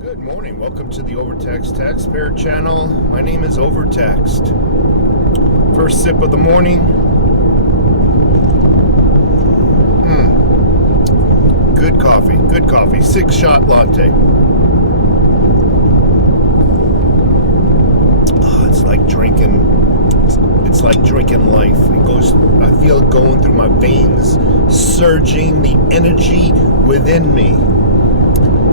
Good morning. Welcome to the Overtext Taxpayer Channel. My name is Overtext. First sip of the morning. Good coffee. Good coffee. 6-shot latte. Oh, it's like drinking. It's like drinking life. It goes. I feel it going through my veins, surging the energy within me.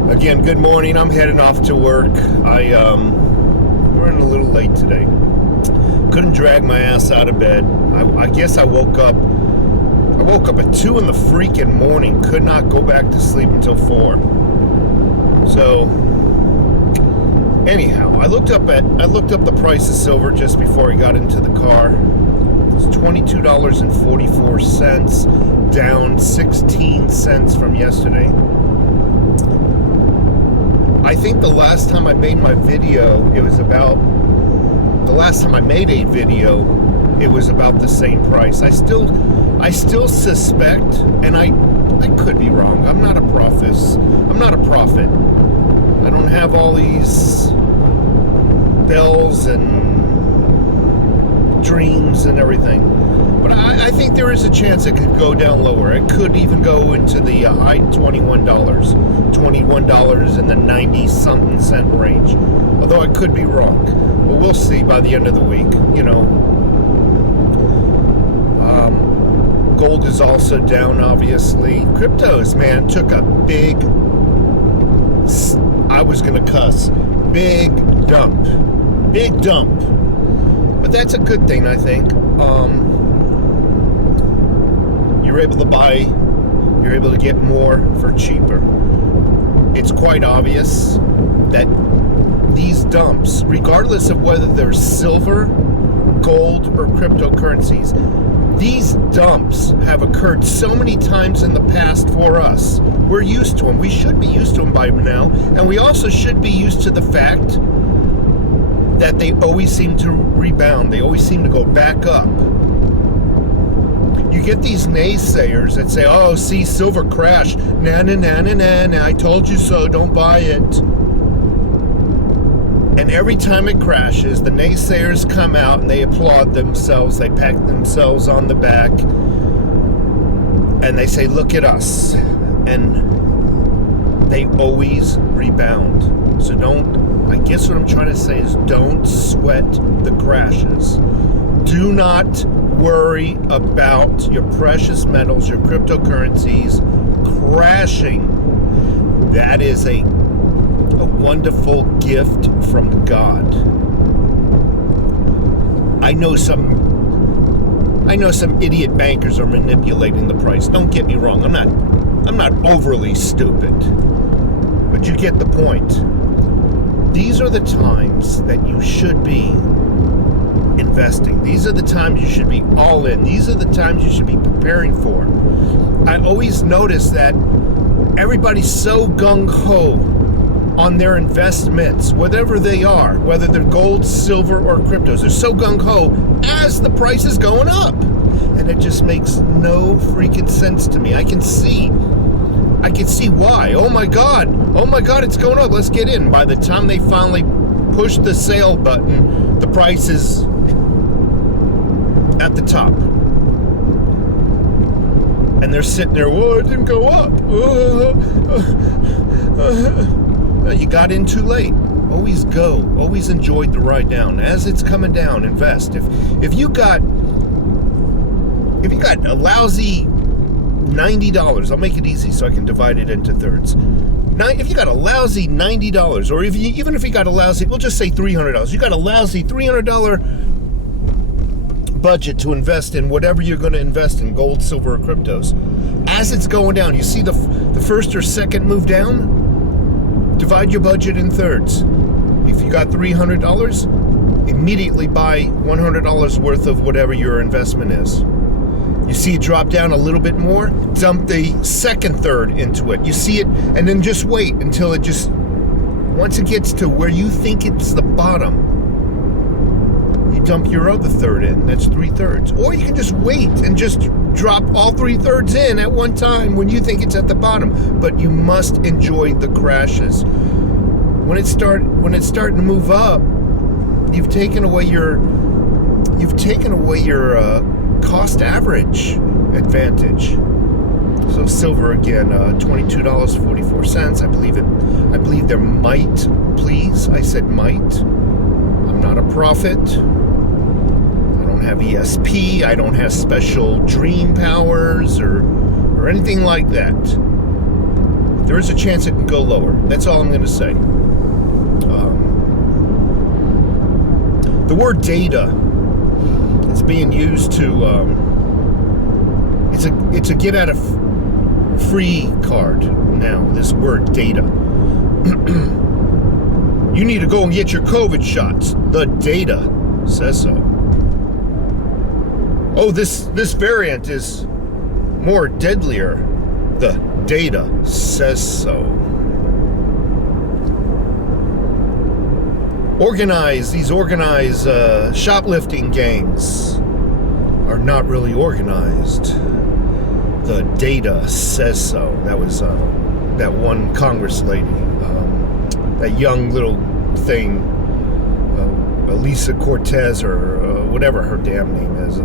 Again, good morning. I'm heading off to work. We're running a little late today. Couldn't drag my ass out of bed. I guess I woke up at 2 in the freaking morning. Could not go back to sleep until 4. So, anyhow, I looked up the price of silver just before I got into the car. It's $22.44, down 16 cents from yesterday. I think the last time I made a video, it was about the same price. I still suspect, and I could be wrong. I'm not a prophet. I don't have all these bells and dreams and everything. But I think there is a chance it could go down lower. It could even go into the high $21 in the 90-something cent range. Although I could be wrong. Well, we'll see by the end of the week. You know, gold is also down, obviously. Cryptos, man, took a big, I was going to cuss, big dump. But that's a good thing, I think. You're able to get more for cheaper. It's quite obvious that these dumps, regardless of whether they're silver, gold, or cryptocurrencies, these dumps have occurred so many times in the past for us. We're used to them. We should be used to them by now. And we also should be used to the fact that they always seem to rebound. They always seem to go back up. You get these naysayers that say, oh, see, silver crashed. Nah, I told you so, don't buy it. And every time it crashes, the naysayers come out and they applaud themselves. They pat themselves on the back. And they say, look at us. And they always rebound. So I guess what I'm trying to say is don't sweat the crashes. Do not worry about your precious metals, your cryptocurrencies crashing. That is a wonderful gift from God. I know some idiot bankers are manipulating the price. Don't get me wrong. I'm not overly stupid. But you get the point. These are the times that you should be investing. These are the times you should be all in. These are the times you should be preparing for. I always notice that everybody's so gung-ho on their investments, whatever they are, whether they're gold, silver, or cryptos. They're so gung-ho as the price is going up. And it just makes no freaking sense to me. I can see why. Oh my God, it's going up. Let's get in. By the time they finally push the sale button, the price is at the top. And they're sitting there, whoa, it didn't go up. You got in too late. Always enjoy the ride down. As it's coming down, invest. If you got a lousy $90, I'll make it easy so I can divide it into thirds. Now, if you got a lousy $90, or even if you got a lousy, we'll just say $300, you got a lousy $300 budget to invest in whatever you're going to invest in, gold, silver, or cryptos. As it's going down, you see the first or second move down? Divide your budget in thirds. If you got $300, immediately buy $100 worth of whatever your investment is. You see it drop down a little bit more, dump the second third into it. You see it, and then just wait until once it gets to where you think it's the bottom, you dump your other third in. That's 3/3. Or you can just wait and just drop all 3/3 in at one time when you think it's at the bottom. But you must enjoy the crashes. when it's starting to move up, you've taken away your cost average advantage. So silver again, $22.44. I believe there might. Please, I said might. I'm not a prophet. I don't have ESP. I don't have special dream powers or anything like that. There is a chance it can go lower. That's all I'm going to say. The word data is being used to. It's a get out of free card now. This word data. You need to go and get your COVID shots. The data says so. Oh, this variant is more deadlier. The data says so. These organized shoplifting gangs are not really organized. The data says so. That was that one Congress lady, that young little thing, Elisa Cortez or whatever her damn name is.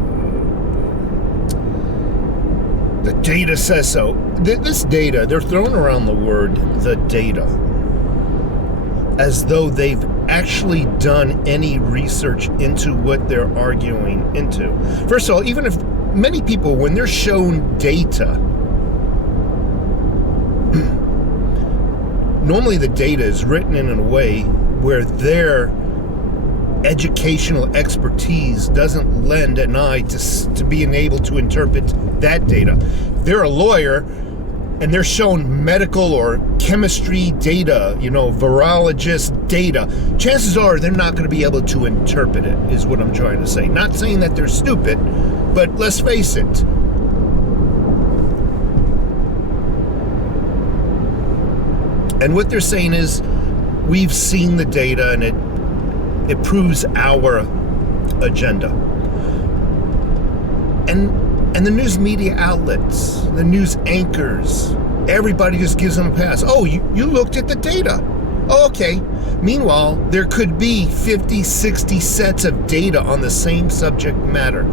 The data says so. This data, they're throwing around the word the data as though they've actually done any research into what they're arguing into. First of all, even if many people, when they're shown data, normally the data is written in a way where their educational expertise doesn't lend an eye to being able to interpret that data. They're a lawyer and they're shown medical or chemistry data, virologist data. Chances are they're not going to be able to interpret it, is what I'm trying to say. Not saying that they're stupid, but let's face it. And what they're saying is, we've seen the data and it proves our agenda. And the news media outlets, the news anchors, everybody just gives them a pass. Oh, you looked at the data. Oh, okay. Meanwhile, there could be 50, 60 sets of data on the same subject matter.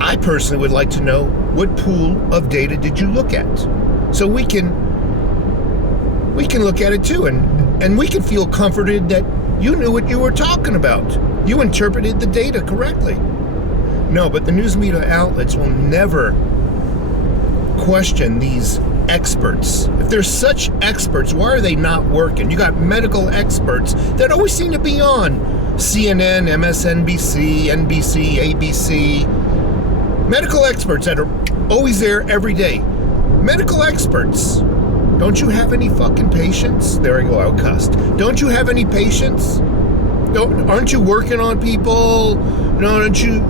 I personally would like to know, what pool of data did you look at? So we can look at it too, and we can feel comforted that you knew what you were talking about. You interpreted the data correctly. No, but the news media outlets will never question these experts. If they're such experts, why are they not working? You got medical experts that always seem to be on CNN, MSNBC, NBC, ABC. Medical experts that are always there every day. Medical experts. Don't you have any fucking patience? There I go, outcast. Don't you have any patience? Aren't you working on people? Aren't you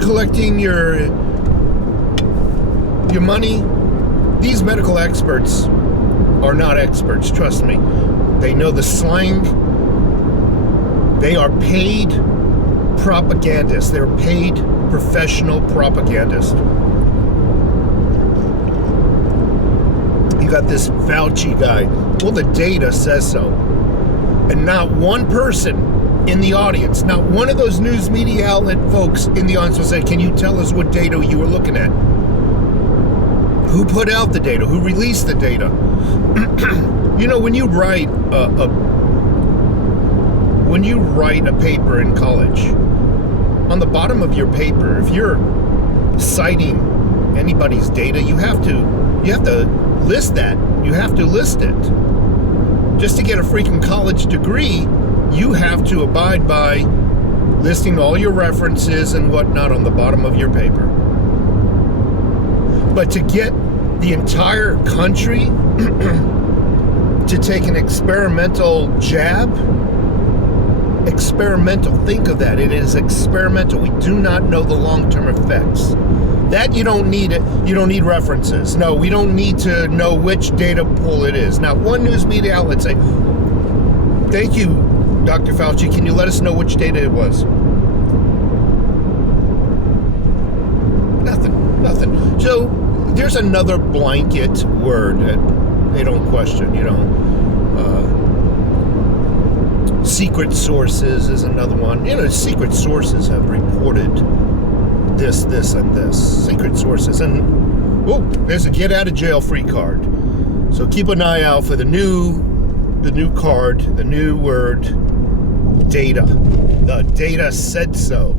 collecting your money? These medical experts are not experts, trust me. They know the slang. They are paid propagandists. They're paid professional propagandists. You got this Fauci guy. Well, the data says so. And not one person in the audience, not one of those news media outlet folks in the audience will say, can you tell us what data you were looking at? Who put out the data? Who released the data? When you write a paper in college, on the bottom of your paper, if you're citing anybody's data, you have to list that. You have to list it. Just to get a freaking college degree, you have to abide by listing all your references and whatnot on the bottom of your paper. But to get the entire country to take an experimental jab, think of that. It is experimental. We do not know the long-term effects. That you don't need it. You don't need references. No, we don't need to know which data pool it is. Now, one news media outlet say, thank you, Dr. Fauci. Can you let us know which data it was? Nothing. So there's another blanket word. They don't question, secret sources is another one. Secret sources have reported this, and this. Secret sources. And, there's a get out of jail free card. So keep an eye out for the new card, the new word, data. The data said so.